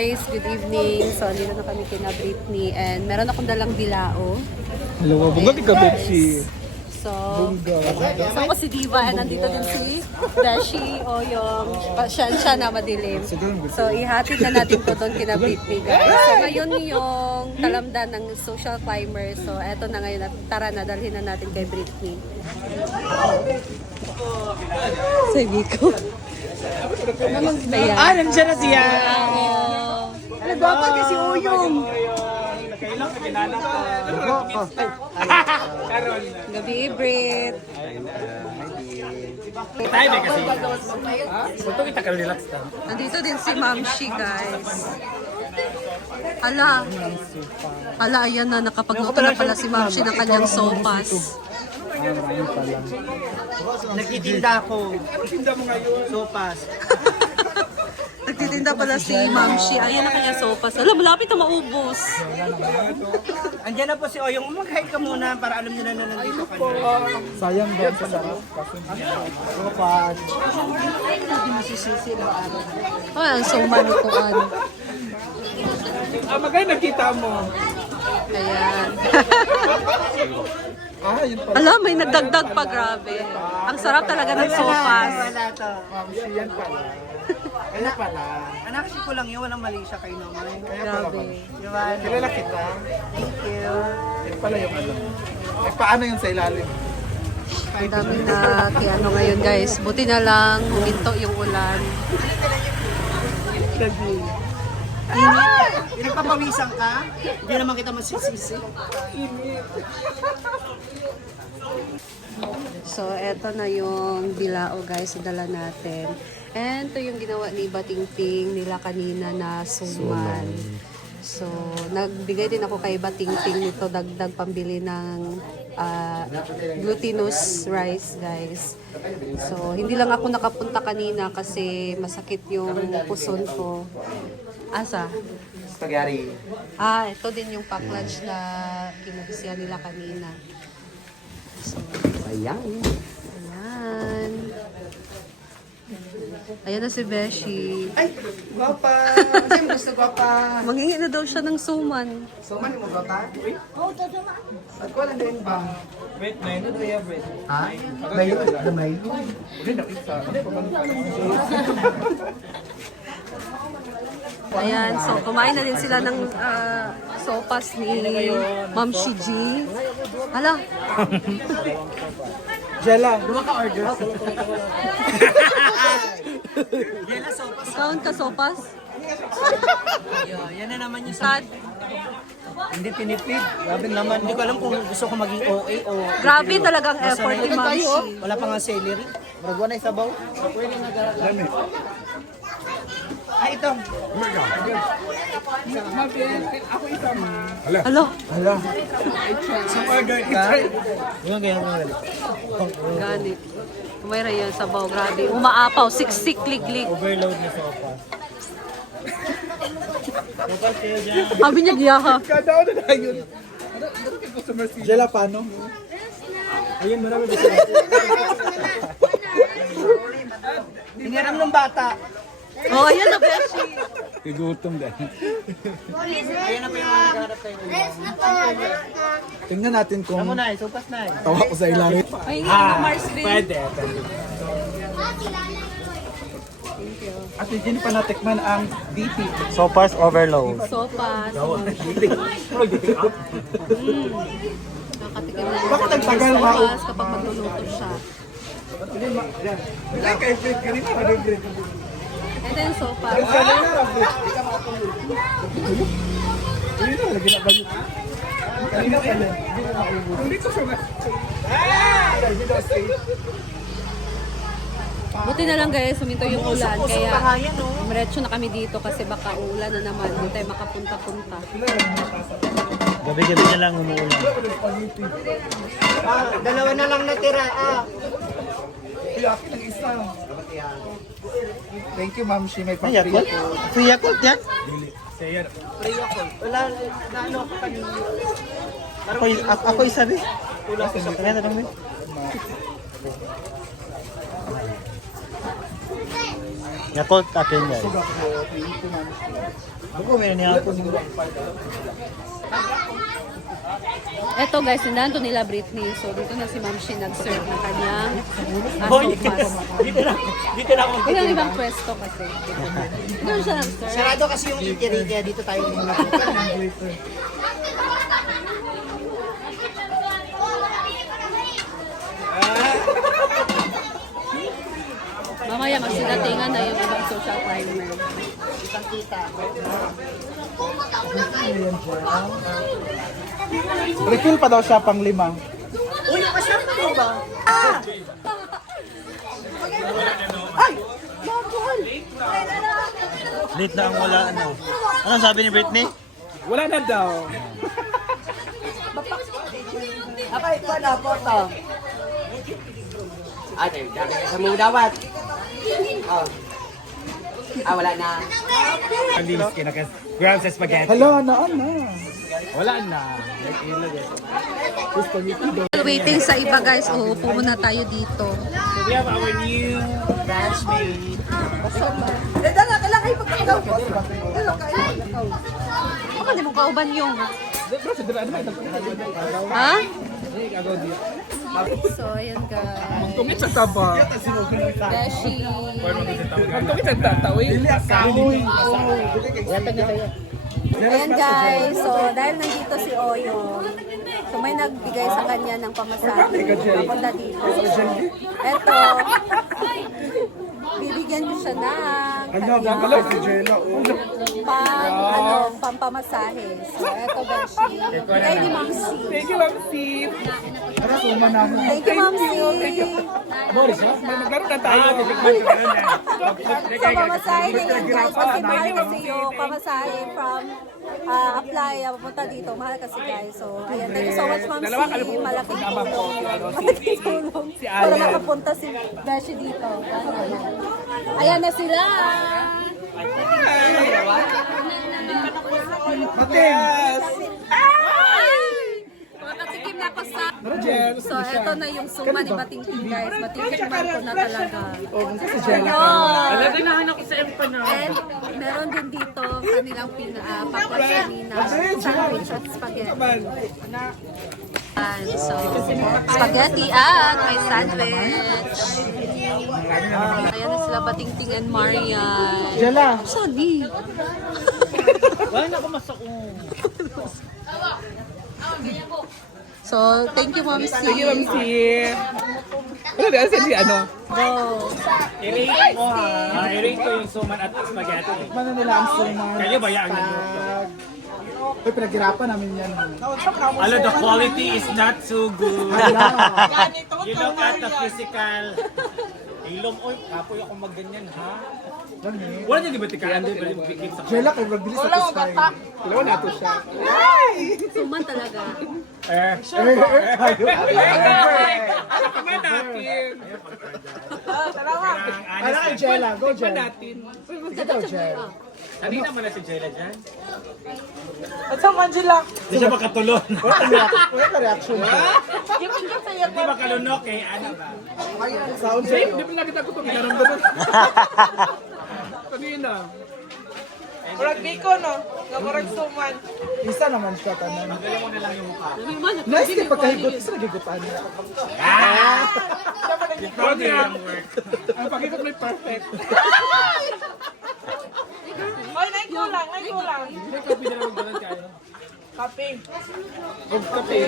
Guys, good evening. So, dito na kami kina Britney and meron akong dalang bilao. Hello, bunga ka Betsy. So, kasama ko si Diva and nandito din si Dashi o yung pasyansya na madilim. So, ihatid na natin to doon kina Britney, guys. So, ngayon yung talamdan ng social climber. So, eto na ngayon at tara na, dalhin na natin kay Britney. Sabi ko. Ah, nandiyan na siya. Nagwapa kasi Uyong. Gabi, Brit. Tayo ba kasi? Ito kita ka relax ta. Nandito din si Mamshi, guys. Ala. Ala, ayan na. Nakapagluto na pala si Mamshi ng kanyang sopas. Nagtitinda ako. Nagtitinda mo ngayon? Sopas. Nagtitinda pala si Mamshi. Ayan na kanyang sopas. Ala, malapit na maubos. Andiyan na po si Oyong. Mag-hide ka muna para alam nyo na nandito ka. Sayang ba sa sarap? Sopas. Hindi masisisi lang araw. Oh, ang suman ituan. Magay nakita mo. Ayan. Yun pala. Ala, may nagdagdag pa. Grabe. Ang sarap talaga ng sopas. Wala to. Yan pala. Ano pala? Anak, si ko lang yun. Walang mali siya kayo naman. Grabe. Diba? Kilala kita. Thank you. Yan pala yung ano. Paano yun sa ilalim? Ang dami na kiano ngayon, guys. Buti na lang huminto yung ulan. Pinagpapawisan ka? Hindi naman kita masisisi. So, eto na yung bilao, guys, na dala natin. And ito yung ginawa ni Batingting nila kanina na suman. So, nagbigay din ako kay Batingting nito dagdag pambili ng glutinous rice, guys. So, hindi lang ako nakapunta kanina kasi masakit yung puson ko. Asa? Spaghetti. Ito din yung pack lunch na kinabisya nila kanina. So, Ayan. ayan. Ayan na si Beshi. Ay, guwapa. Kasi mo gusto guwapa. Manghingi na daw siya ng suman. Suman mo guwapa? Oo, totoo. At ko lang din ba? Wait, may ano do you have wait? Ha? May may. Ayan, so kumain na din sila ng sopas ni Ma'am G. Hala, Jella. Dua ka order. Yan na sopas. ikaw ka sopas? Yan na naman yung Sad. Hindi tinipid. Grabe naman. Hindi ko alam kung gusto ko maging OA o... Grabe talagang effort ni Ma'am G. Wala pa nga celery. Maragwa na isabaw. Pwede na Dami. Ay, ito. Ako isa ma. Hala, Hala. Sa order ka? Yung ganyan mo galit. gani. Kumaira yan sa baw, grabe. Umaapaw, siksik, liglig. Overload na sopa. Sopas kayo dyan. Sabi niya, giyaha. Kada ano na yun. Ano kay customer si Jella paano? Ayun, marami dito. Hiniram ng bata. Oh, ayan na, Beshi. Tigutom din. Ayan na pa yung nagharap tayo. Tingnan natin kung Tama na, sopas na. tawa ko sa ilalim. Ay, nga, Marsville. Pwede. At hindi pa natikman ang DP. Sopas overload. Sopas. Nakatikim na rin Bakit ang tagal, ng Mao? sopas kapag magluluto siya. Wala kay Fred kanina pa rin Fred. Ito yung sopas. Kanina na Fred. Kanina lagi na ba yun? Kanina pa yan. Hindi ko siya Hindi ko stay. Buti na lang, guys, suminto yung ulan. Kaya Pangayan, no? diretso na kami dito kasi baka uulan na naman. Hindi tayo makapunta-punta. Gabi-gabi na lang umuulan. Dalawa na lang natira. Iyak ng isa. Thank you, Ma'am Shi. May Ay, Yakult? Free Yakult yan? Say Free Yakult. Wala, naano ako kanina. Ako isa rin. Kaya tanong mo. Yakult akin yan. Suga ko, pinito man. Ako, meron niya ako. Eto guys, nandito nila Britney. So dito na si Ma'am Shi nag-serve ng kanyang sopas. Dito na ako. Wala ibang pwesto kasi. Doon siya nag-serve. Sarado kasi yung eatery, kaya dito tayo nakita. Mamaya masinatingan na yung ibang social climber. Isang kita. Refill pa daw siya pang 5. Uy, kasama mo ba? Late na ang wala, ano. Anong sabi ni Britney? Wala na daw. Abay, ito na, porto. Ate, dami sa mga dawat. Oh. Wala na. Grab sa spaghetti. Hello, ano? Wala na. Waiting sa iba guys. Oo, upo muna tayo dito. We have our new batchmate. Dala, kailangan kayo pagkakaw. Baka di mo kauban yung... Ha? So, ayan guys. Tumit sa taba. Beshi. Tumit sa tatawi. Ayan guys. So, dahil nandito si Oyo, so may nagbigay sa kanya ng pamasahe. Papunta dito. So, eto. Bibigyan ko siya ng pampamasahe. So, eto Beshi. Bigay ni Ma'am C. Thank you, Ma'am Steve. Suma namin. Thank you, Ma'am C. Maglaro na tayo. So, pamasahe na yan, guys. Kasi mahal kasi yung pamasahe from apply, pupunta dito. Mahal kasi, guys. So, ayan. Thank you so much, Ma'am C. Malaking tulong. Malaking tulong. Para makapunta si Beshi dito. Ayan na sila. Yes! Makatikim na ako sa... So, eto na yung suma ni Batingting, guys. Batingting ko na talaga. Ganahan ako sa empanada. And meron din dito kanilang pakwan kanina. Sandwich at spaghetti. So, spaghetti at may sandwich. Ayan na sila Batingting and Marian. Jela. Sabi. Wala na ako masakong. So, thank you, Ma'am C. Thank you, Ma'am C. Ano na si ano? Go. I-rate mo ha. I-rate ko yung suman at spaghetti. Paano nila ang suman? Kayo bayaan niyo. Uy, pinaghirapan namin yan. Alam, the quality is not so good. Hala. You look at the physical. Ilom, oy, kapoy ako magganyan ha. Wala niya di ba tikayan? Di ba bigit sa... Jela, kayo magbilis sa kusay. Kailangan nato siya. Suman talaga. Tayo. Ano ka ba natin? Ano kay Jela? Go, Jela. Sige daw, Jela. Kanina mo na si Jela dyan? At sa Angela. Hindi siya makatulon. Wala ka reaction siya. Hindi makalunok eh. Ano ba? Sound siya. Hindi pa nakita ko ito. Pinaramdaman. Kanina. Murag biko, no? Nga murag suman. Isa naman siya tanan. Magaling mo na lang yung mukha. Nice kay pagkahigot. Isa nagigutan niya. Proud yung work. Ang paghigot may perfect. Oy, naikulang, naikulang. Kape. Kape.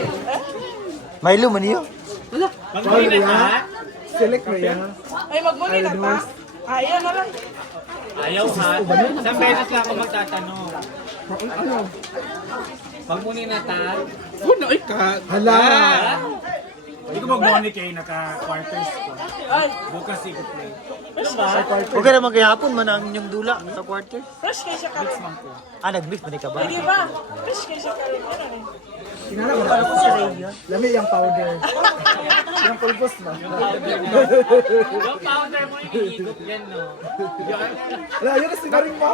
Milo man niyo? Wala. Magmuli na ha? Select mo yan. Ay, magmuli na ta. Ayan na lang. Ayaw ha? Isang beses lang ako magtatanong. Ano? Magmuni na ta? Ano ay ka? Hala. Hindi ko magmuni kayo naka-quarters ko. Bukas ikot na yun. Ano ba? Huwag ka naman kaya hapon man ang inyong dula sa quarter. Fresh kayo siya karon. Nag-beef ba ka ba? Hindi ba? Fresh kayo siya karon. Ano rin? Tingnan mo. Para po sa radio. Lami yung powder. Yung pulbos mo. Yung powder mo iniikot yan, no? Wala, yun kasi na rin mo.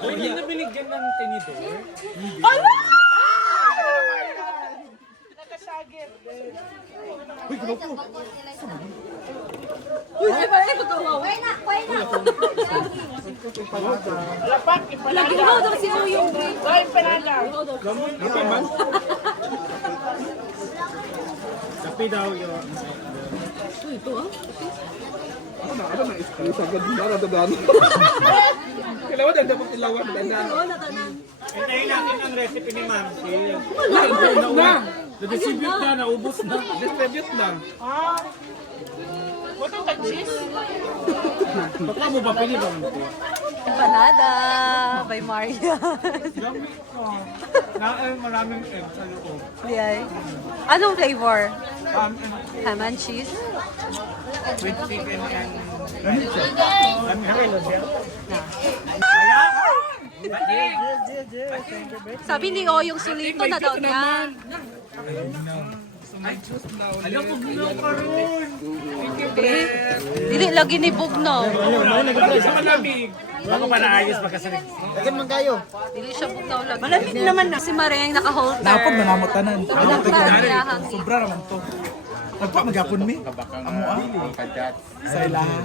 Hindi na binigyan ng tinidor. Nakasagit. Uy, gano'n po. Uy, ay ba ay pagkawaw. Kuya na, kuya na. Lapak, ipalala. Lagi mo daw si Uyong green. Ay, ipalala. Kapi daw yun. Uy, ito ah. Ano na isagad na nadadaan. Kailangan na dapat ilawan na. Oo, natanan. Hintayin natin ang recipe ni Ma'am. Ubus na. Na-distribute na, naubos na. Distribute na. Wato ka cheese. Baka mo ba pili ba mo? Empanada by Maria. Gamit ko. Maraming egg sa loob. Yay. Anong flavor? And Ham and cheese? with chicken and... Ang hello, Bel. Sabi ni Oyong Sulito na daw niya. Alam mo, ginaw ka ron. Dili lagi ni Bugnaw. Sa malamig. Baka pa naayos pagkasalig. Dagan man kayo. Dili siya Bugnaw lagi. Malamig naman na. Si Mareng naka-holter. Napon na namutanan. Pinagpapayahang. Sobra naman to. Nagpa magapon mi. Amo ah. Sa ilaha.